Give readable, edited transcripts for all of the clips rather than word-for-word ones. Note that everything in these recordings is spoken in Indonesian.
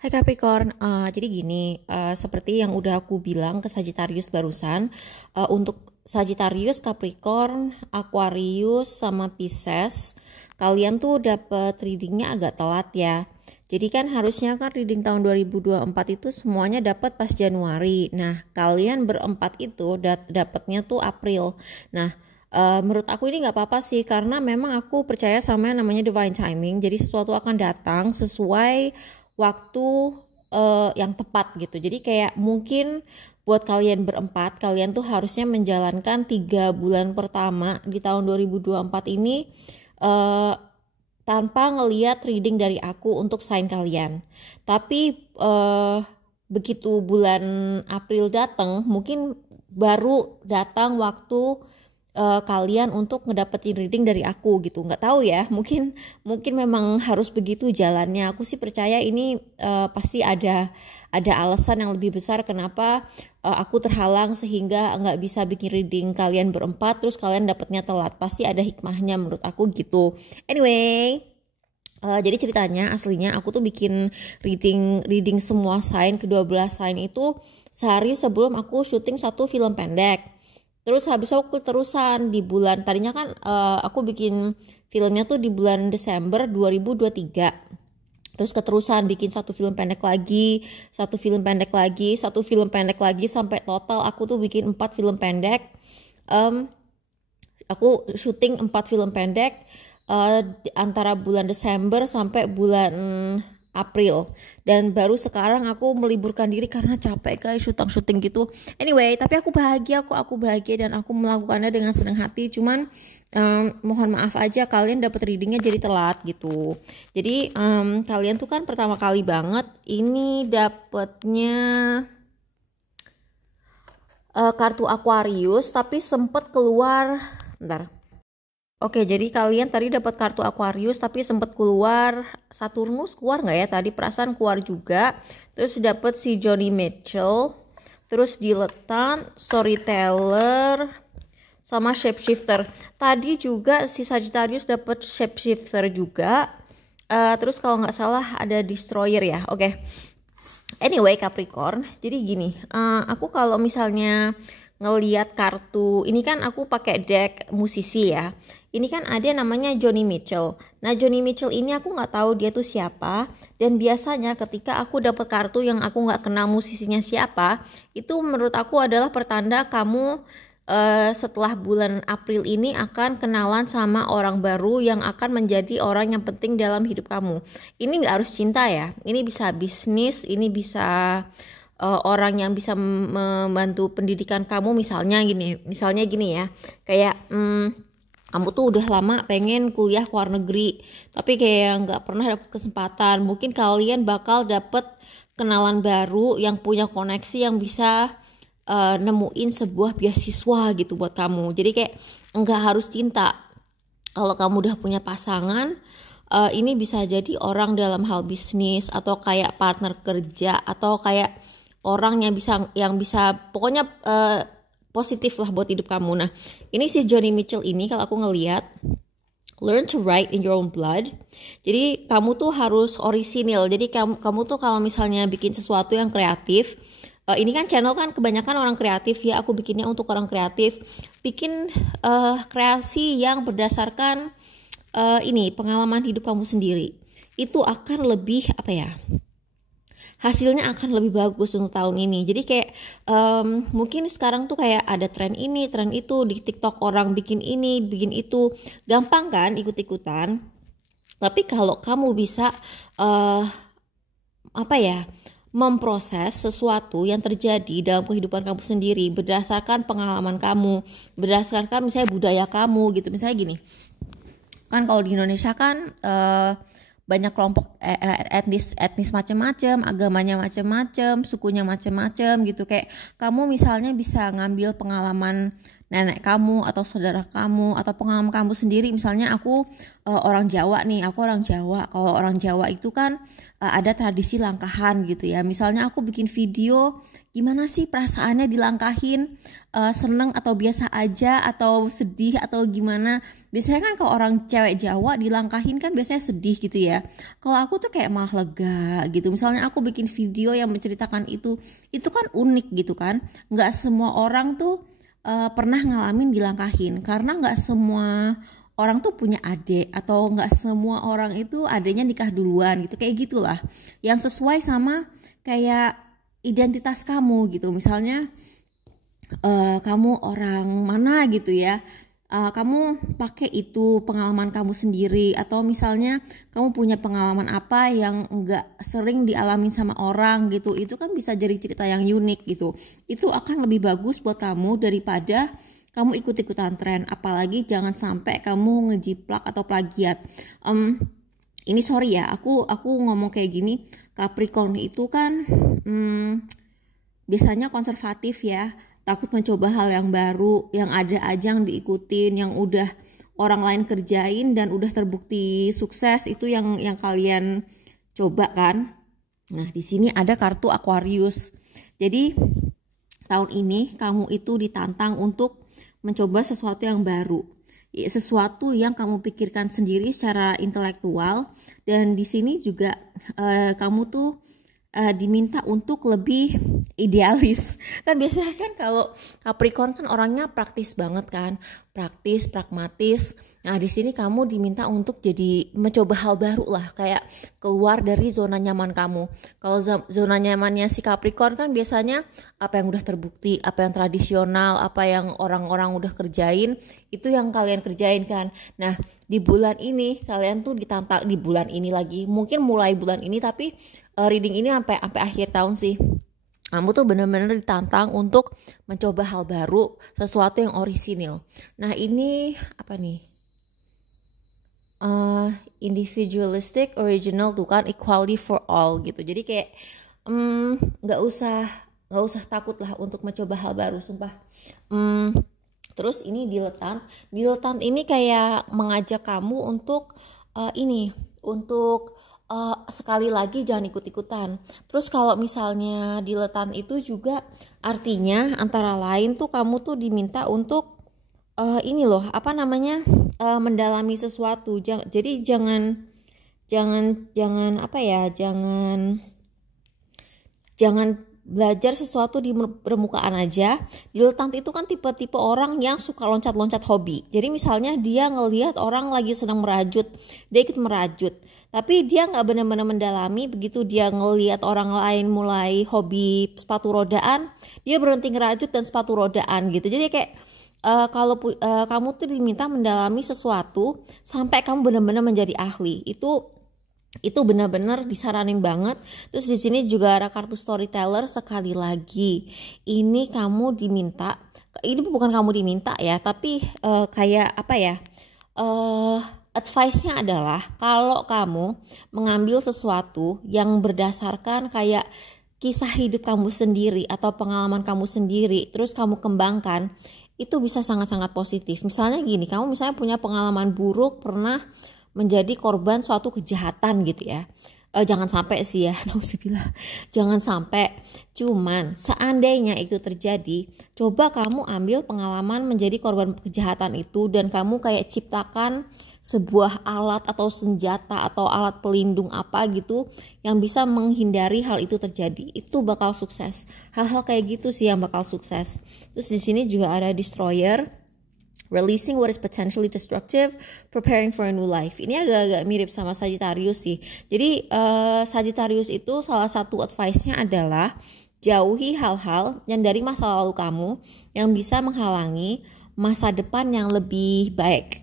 Hai Capricorn, jadi gini, seperti yang udah aku bilang ke Sagittarius barusan, untuk Sagittarius, Capricorn, Aquarius, sama Pisces, kalian tuh dapet readingnya agak telat ya. Jadi kan harusnya kan reading tahun 2024 itu semuanya dapat pas Januari. Nah, kalian berempat itu dapatnya tuh April. Nah, menurut aku ini nggak apa-apa sih, karena memang aku percaya sama yang namanya divine timing. Jadi sesuatu akan datang sesuai waktu yang tepat gitu. Jadi kayak mungkin buat kalian berempat, kalian tuh harusnya menjalankan 3 bulan pertama di tahun 2024 ini uh, tanpa ngeliat reading dari aku untuk sign kalian. Tapi begitu bulan April datang, mungkin baru datang waktu kalian untuk ngedapetin reading dari aku gitu. Nggak tahu ya, mungkin memang harus begitu jalannya. Aku sih percaya ini pasti ada alasan yang lebih besar kenapa aku terhalang sehingga nggak bisa bikin reading kalian berempat, terus kalian dapetnya telat. Pasti ada hikmahnya menurut aku gitu. Anyway, jadi ceritanya aslinya aku tuh bikin reading semua sign, ke-12 sign itu sehari sebelum aku syuting satu film pendek. Terus habis itu aku terusan di bulan, tadinya kan aku bikin filmnya tuh di bulan Desember 2023. Terus keterusan bikin satu film pendek lagi, satu film pendek lagi, satu film pendek lagi, sampai total aku tuh bikin 4 film pendek. Aku syuting 4 film pendek antara bulan Desember sampai bulan April, dan baru sekarang aku meliburkan diri karena capek guys syuting gitu. Anyway, tapi aku bahagia kok, aku bahagia dan aku melakukannya dengan senang hati. Cuman mohon maaf aja kalian dapat readingnya jadi telat gitu. Jadi kalian tuh kan pertama kali banget ini dapatnya kartu Aquarius, tapi sempet keluar bentar. Oke, jadi kalian tadi dapat kartu Aquarius tapi sempat keluar Saturnus, keluar nggak ya? Tadi perasaan keluar juga. Terus dapat si Johnny Mitchell, terus Dilettante, Storyteller, sama Shapeshifter. Tadi juga si Sagittarius dapat Shapeshifter juga. Terus kalau nggak salah ada Destroyer ya. Oke. Anyway, Capricorn, jadi gini, aku kalau misalnya ngeliat kartu ini kan aku pakai deck musisi ya. Ini kan ada namanya Johnny Mitchell. Nah, Johnny Mitchell ini aku nggak tahu dia tuh siapa, dan biasanya ketika aku dapat kartu yang aku nggak kenal musisinya siapa, itu menurut aku adalah pertanda kamu setelah bulan April ini akan kenalan sama orang baru yang akan menjadi orang yang penting dalam hidup kamu. Ini nggak harus cinta ya, ini bisa bisnis, ini bisa orang yang bisa membantu pendidikan kamu, misalnya gini ya, kayak kamu tuh udah lama pengen kuliah ke luar negeri tapi kayak nggak pernah dapet kesempatan. Mungkin kalian bakal dapet kenalan baru yang punya koneksi yang bisa nemuin sebuah beasiswa gitu buat kamu. Jadi kayak nggak harus cinta. Kalau kamu udah punya pasangan, ini bisa jadi orang dalam hal bisnis atau kayak partner kerja atau kayak orang yang bisa pokoknya positif lah buat hidup kamu. Nah, ini si Johnny Mitchell ini kalau aku ngelihat, learn to write in your own blood. Jadi kamu tuh harus orisinil. Jadi kamu tuh kalau misalnya bikin sesuatu yang kreatif, ini kan channel kan kebanyakan orang kreatif ya, aku bikinnya untuk orang kreatif. Bikin kreasi yang berdasarkan ini pengalaman hidup kamu sendiri. Itu akan lebih hasilnya akan lebih bagus untuk tahun ini. Jadi kayak mungkin sekarang tuh kayak ada tren ini, tren itu di TikTok, orang bikin ini, bikin itu, gampang kan ikut-ikutan. Tapi kalau kamu bisa memproses sesuatu yang terjadi dalam kehidupan kamu sendiri berdasarkan pengalaman kamu, berdasarkan misalnya budaya kamu gitu. Misalnya gini, kan kalau di Indonesia kan banyak kelompok etnis macam-macam, agamanya macam-macam, sukunya macam-macam gitu. Kayak kamu misalnya bisa ngambil pengalaman nenek kamu atau saudara kamu atau pengalaman kamu sendiri. Misalnya aku orang Jawa nih, aku orang Jawa. Kalau orang Jawa itu kan ada tradisi langkahan gitu ya. Misalnya aku bikin video gimana sih perasaannya dilangkahin, seneng atau biasa aja atau sedih atau gimana. Biasanya kan kalau orang cewek Jawa dilangkahin kan biasanya sedih gitu ya. Kalau aku tuh kayak malah lega gitu. Misalnya aku bikin video yang menceritakan itu kan unik gitu kan. Nggak semua orang tuh pernah ngalamin dilangkahin, karena nggak semua orang tuh punya adik, atau nggak semua orang itu adiknya nikah duluan gitu, kayak gitulah. Yang sesuai sama kayak identitas kamu gitu. Misalnya kamu orang mana gitu ya, kamu pakai itu pengalaman kamu sendiri, atau misalnya kamu punya pengalaman apa yang enggak sering dialami sama orang gitu, itu kan bisa jadi cerita yang unik gitu. Itu akan lebih bagus buat kamu daripada kamu ikut-ikutan tren. Apalagi jangan sampai kamu ngejiplak atau plagiat. Ini sorry ya, aku ngomong kayak gini. Capricorn itu kan biasanya konservatif ya, takut mencoba hal yang baru, yang ada aja yang diikutin, yang udah orang lain kerjain dan udah terbukti sukses, itu yang kalian coba kan. Nah, di sini ada kartu Aquarius. Jadi tahun ini kamu itu ditantang untuk mencoba sesuatu yang baru, sesuatu yang kamu pikirkan sendiri secara intelektual. Dan di sini juga kamu tuh diminta untuk lebih idealis. Kan biasanya kan kalau Capricorn kan orangnya praktis banget kan, praktis, pragmatis. Nah, di sini kamu diminta untuk jadi mencoba hal baru lah, kayak keluar dari zona nyaman kamu. Kalau zona nyamannya si Capricorn kan biasanya apa yang udah terbukti, apa yang tradisional, apa yang orang-orang udah kerjain, itu yang kalian kerjain kan. Nah, di bulan ini kalian tuh ditantang, di bulan ini lagi, mungkin mulai bulan ini, tapi reading ini sampai akhir tahun sih. Kamu tuh benar-benar ditantang untuk mencoba hal baru, sesuatu yang orisinil. Nah, ini apa nih? Individualistic, original tuh kan, equality for all gitu. Jadi kayak nggak usah takut lah untuk mencoba hal baru, sumpah. Terus ini diletant ini kayak mengajak kamu untuk sekali lagi jangan ikut-ikutan. Terus kalau misalnya diletant itu juga artinya antara lain tuh kamu tuh diminta untuk mendalami sesuatu. Jadi jangan belajar sesuatu di permukaan aja. Diletant itu kan tipe-tipe orang yang suka loncat-loncat hobi. Jadi misalnya dia ngelihat orang lagi sedang merajut, dia ikut merajut. Tapi dia nggak benar-benar mendalami. Begitu dia ngelihat orang lain mulai hobi sepatu rodaan, dia berhenti ngerajut dan sepatu rodaan gitu. Jadi kayak kamu tuh diminta mendalami sesuatu sampai kamu benar-benar menjadi ahli. Itu benar-benar disaranin banget. Terus di sini juga ada kartu storyteller. Sekali lagi, ini kamu diminta, ini bukan kamu diminta ya, tapi advice-nya adalah kalau kamu mengambil sesuatu yang berdasarkan kayak kisah hidup kamu sendiri atau pengalaman kamu sendiri, terus kamu kembangkan, itu bisa sangat-sangat positif. Misalnya gini, kamu misalnya punya pengalaman buruk, pernah menjadi korban suatu kejahatan gitu ya. Jangan sampai sih ya, nauzubillah. Jangan sampai. Cuman seandainya itu terjadi, coba kamu ambil pengalaman menjadi korban kejahatan itu dan kamu kayak ciptakan sebuah alat atau senjata atau alat pelindung apa gitu yang bisa menghindari hal itu terjadi. Itu bakal sukses. Hal-hal kayak gitu sih yang bakal sukses. Terus di sini juga ada destroyer. Releasing what is potentially destructive, preparing for a new life. Ini agak-agak mirip sama Sagittarius sih. Jadi Sagittarius itu salah satu advice-nya adalah jauhi hal-hal yang dari masa lalu kamu yang bisa menghalangi masa depan yang lebih baik.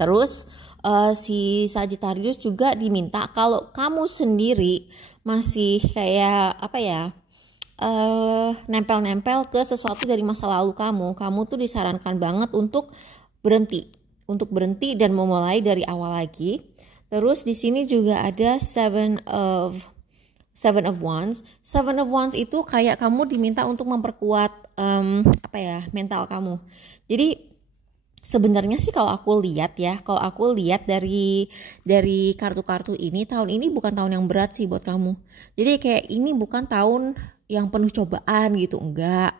Terus si Sagittarius juga diminta kalau kamu sendiri masih kayak nempel-nempel ke sesuatu dari masa lalu kamu tuh disarankan banget untuk berhenti dan memulai dari awal lagi. Terus di sini juga ada Seven of Wands. Seven of Wands itu kayak kamu diminta untuk memperkuat mental kamu. Jadi sebenarnya sih kalau aku lihat dari kartu-kartu ini, tahun ini bukan tahun yang berat sih buat kamu. Jadi kayak ini bukan tahun yang penuh cobaan gitu, enggak.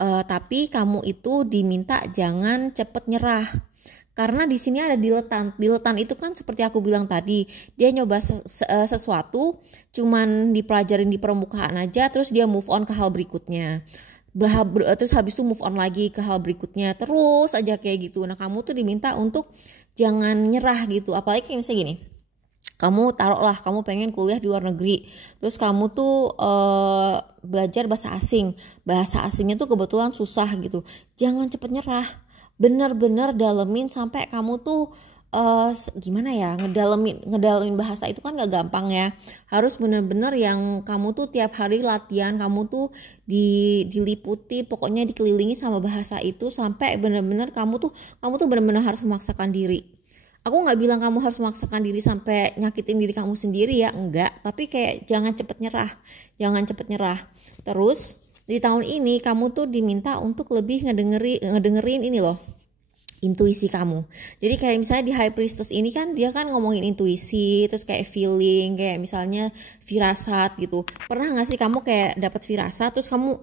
Tapi kamu itu diminta jangan cepet nyerah. Karena di sini ada diletan. Diletan itu kan seperti aku bilang tadi, dia nyoba sesuatu, cuman dipelajarin di permukaan aja, terus dia move on ke hal berikutnya. Terus habis itu move on lagi ke hal berikutnya, terus aja kayak gitu. Nah, kamu tuh diminta untuk jangan nyerah gitu. Apalagi kayak misalnya gini, kamu taruhlah kamu pengen kuliah di luar negeri, terus kamu tuh belajar bahasa asing, bahasa asingnya tuh kebetulan susah gitu. Jangan cepet nyerah, bener-bener dalemin sampai kamu tuh gimana ya, ngedalemin bahasa itu kan gak gampang ya. Harus bener-bener yang kamu tuh tiap hari latihan, kamu tuh diliputi, pokoknya dikelilingi sama bahasa itu sampai bener-bener kamu tuh bener-bener harus memaksakan diri. Aku nggak bilang kamu harus memaksakan diri sampai nyakitin diri kamu sendiri ya, enggak. Tapi kayak jangan cepet nyerah. Terus di tahun ini kamu tuh diminta untuk lebih ngedengerin ini loh, intuisi kamu. Jadi kayak misalnya di High Priestess ini kan dia kan ngomongin intuisi, terus kayak feeling, kayak misalnya firasat gitu. Pernah nggak sih kamu kayak dapat firasat terus kamu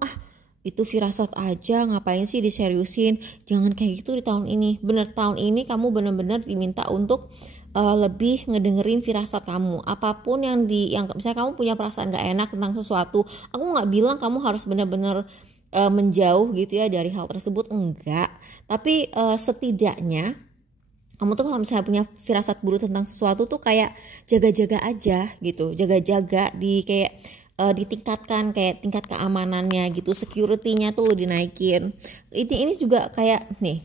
itu firasat aja, ngapain sih diseriusin? Jangan kayak gitu di tahun ini. Bener, tahun ini kamu bener-bener diminta untuk lebih ngedengerin firasat kamu. Apapun yang misalnya kamu punya perasaan gak enak tentang sesuatu, aku gak bilang kamu harus bener-bener menjauh gitu ya dari hal tersebut, enggak. Tapi setidaknya kamu tuh kalau misalnya punya firasat buruk tentang sesuatu tuh kayak jaga-jaga aja gitu. Jaga-jaga ditingkatkan kayak tingkat keamanannya gitu, security-nya tuh dinaikin. Ini juga kayak nih,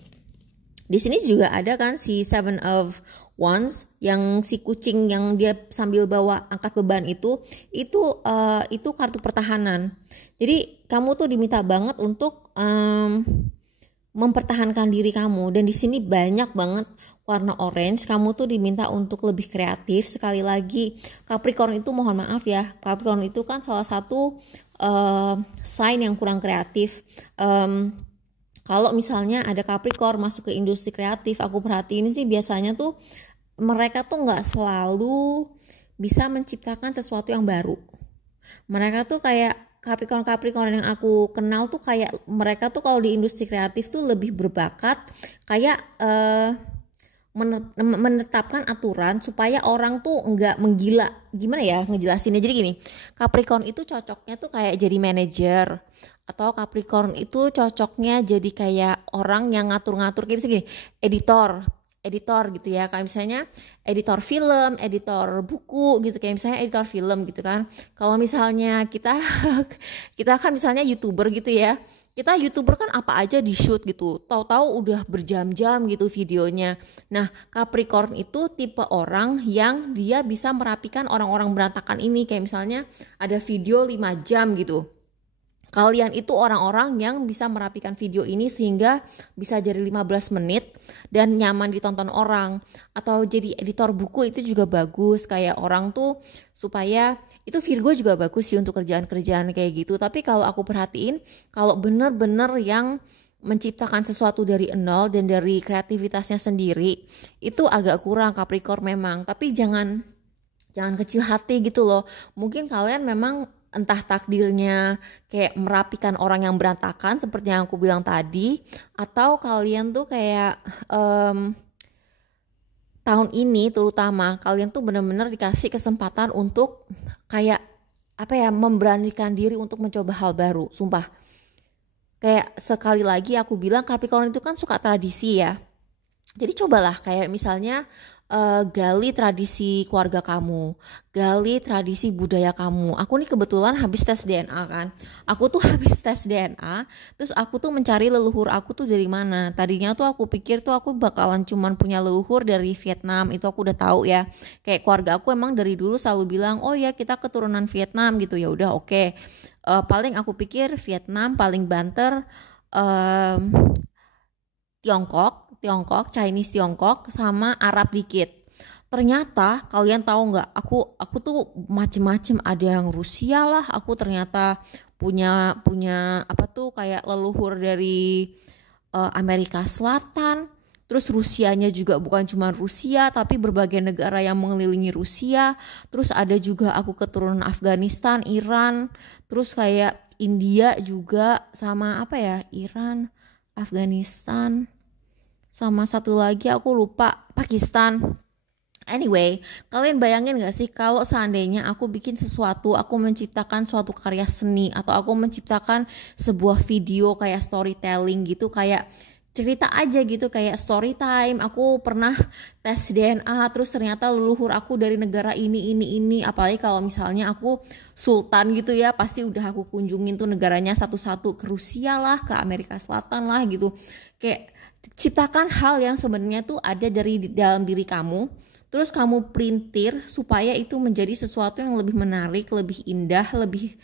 di sini juga ada kan si Seven of Wands yang si kucing yang dia sambil bawa angkat beban itu kartu pertahanan. Jadi kamu tuh diminta banget untuk mempertahankan diri kamu, dan di sini banyak banget warna orange. Kamu tuh diminta untuk lebih kreatif. Sekali lagi Capricorn itu mohon maaf ya, Capricorn itu kan salah satu sign yang kurang kreatif. Kalau misalnya ada Capricorn masuk ke industri kreatif, aku perhatiin sih biasanya tuh mereka tuh nggak selalu bisa menciptakan sesuatu yang baru. Mereka tuh kayak Capricorn yang aku kenal tuh kayak mereka tuh kalau di industri kreatif tuh lebih berbakat kayak menetapkan aturan supaya orang tuh nggak menggila. Gimana ya ngejelasinnya? Jadi gini, Capricorn itu cocoknya tuh kayak jadi manajer, atau Capricorn itu cocoknya jadi kayak orang yang ngatur-ngatur, kayak misalnya gini, editor gitu ya, kayak misalnya editor film, editor buku gitu, kayak misalnya editor film gitu kan. Kalau misalnya kita kan misalnya YouTuber gitu ya, kita YouTuber kan apa aja di shoot gitu, tahu-tahu udah berjam-jam gitu videonya. Nah, Capricorn itu tipe orang yang dia bisa merapikan orang-orang berantakan ini, kayak misalnya ada video 5 jam gitu. Kalian itu orang-orang yang bisa merapikan video ini sehingga bisa jadi 15 menit dan nyaman ditonton orang. Atau jadi editor buku itu juga bagus, kayak orang tuh supaya itu Virgo juga bagus sih untuk kerjaan-kerjaan kayak gitu. Tapi kalau aku perhatiin, kalau bener-bener yang menciptakan sesuatu dari nol dan dari kreativitasnya sendiri, itu agak kurang Capricorn memang. Tapi jangan kecil hati gitu loh. Mungkin kalian memang entah takdirnya kayak merapikan orang yang berantakan seperti yang aku bilang tadi, atau kalian tuh kayak tahun ini terutama kalian tuh benar-benar dikasih kesempatan untuk kayak memberanikan diri untuk mencoba hal baru. Sumpah, kayak sekali lagi aku bilang Capricorn itu kan suka tradisi ya. Jadi cobalah kayak misalnya gali tradisi keluarga kamu, gali tradisi budaya kamu. Aku nih kebetulan habis tes DNA kan. Aku tuh habis tes DNA, terus aku tuh mencari leluhur aku tuh dari mana. Tadinya tuh aku pikir tuh aku bakalan cuman punya leluhur dari Vietnam, itu aku udah tahu ya. Kayak keluarga aku emang dari dulu selalu bilang, "Oh ya, kita keturunan Vietnam" gitu. Ya udah oke. Paling aku pikir Vietnam, paling banter Tiongkok, Chinese Tiongkok, sama Arab dikit. Ternyata kalian tahu nggak? Aku tuh macem-macem, ada yang Rusia lah. Aku ternyata punya kayak leluhur dari Amerika Selatan. Terus Rusianya juga bukan cuma Rusia, tapi berbagai negara yang mengelilingi Rusia. Terus ada juga aku keturunan Afghanistan, Iran. Terus kayak India juga sama Iran, Afghanistan, sama satu lagi aku lupa, Pakistan. Anyway, kalian bayangin gak sih kalau seandainya aku bikin sesuatu, aku menciptakan suatu karya seni, atau aku menciptakan sebuah video kayak storytelling gitu, kayak cerita aja gitu, kayak story time. Aku pernah tes DNA, terus ternyata leluhur aku dari negara ini. Apalagi kalau misalnya aku sultan gitu ya, pasti udah aku kunjungin tuh negaranya satu-satu, ke Rusia lah, ke Amerika Selatan lah gitu. Kayak ciptakan hal yang sebenarnya tuh ada dari dalam diri kamu, terus kamu printir supaya itu menjadi sesuatu yang lebih menarik, lebih indah, lebih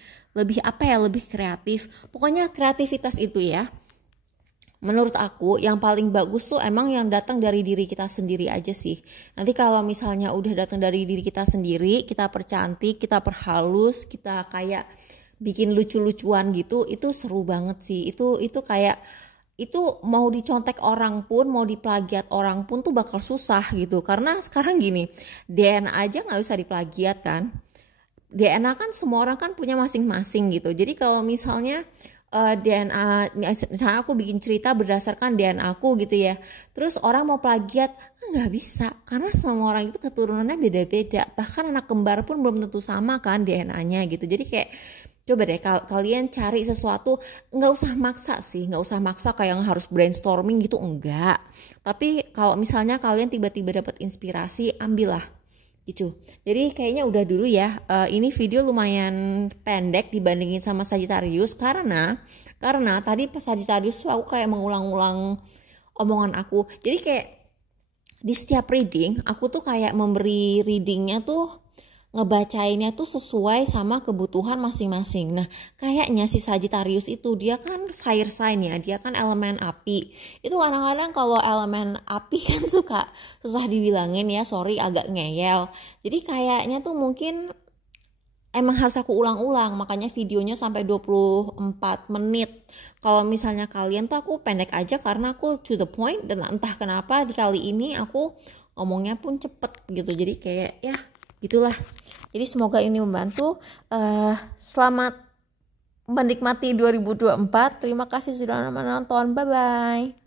apa ya, lebih kreatif. Pokoknya kreativitas itu ya, menurut aku yang paling bagus tuh emang yang datang dari diri kita sendiri aja sih. Nanti kalau misalnya udah datang dari diri kita sendiri, kita percantik, kita perhalus, kita kayak bikin lucu-lucuan gitu, itu seru banget sih. Itu kayak itu mau dicontek orang pun, mau diplagiat orang pun tuh bakal susah gitu. Karena sekarang gini, DNA aja nggak usah diplagiat kan. DNA kan semua orang kan punya masing-masing gitu. Jadi kalau misalnya DNA, misalnya aku bikin cerita berdasarkan DNA aku gitu ya, terus orang mau plagiat, nggak bisa, karena semua orang itu keturunannya beda-beda, bahkan anak kembar pun belum tentu sama kan DNA-nya gitu. Jadi kayak coba deh kalian cari sesuatu, nggak usah maksa sih, nggak usah maksa kayak yang harus brainstorming gitu, enggak. Tapi kalau misalnya kalian tiba-tiba dapat inspirasi, ambillah gitu. Jadi kayaknya udah dulu ya. Ini video lumayan pendek dibandingin sama Sagittarius karena tadi pas Sagittarius tuh aku kayak mengulang-ulang omongan aku. Jadi kayak di setiap reading aku tuh kayak memberi readingnya tuh, ngebacainnya tuh sesuai sama kebutuhan masing-masing. Nah, kayaknya si Sagittarius itu dia kan fire sign ya, dia kan elemen api. Itu kadang-kadang kalau elemen api kan susah dibilangin ya, sorry agak ngeyel. Jadi kayaknya tuh mungkin emang harus aku ulang-ulang, makanya videonya sampai 24 menit. Kalau misalnya kalian tuh aku pendek aja karena aku to the point, dan entah kenapa di kali ini aku ngomongnya pun cepet gitu. Jadi kayak ya gitulah. Jadi semoga ini membantu. Selamat menikmati 2024. Terima kasih sudah menonton. Bye bye.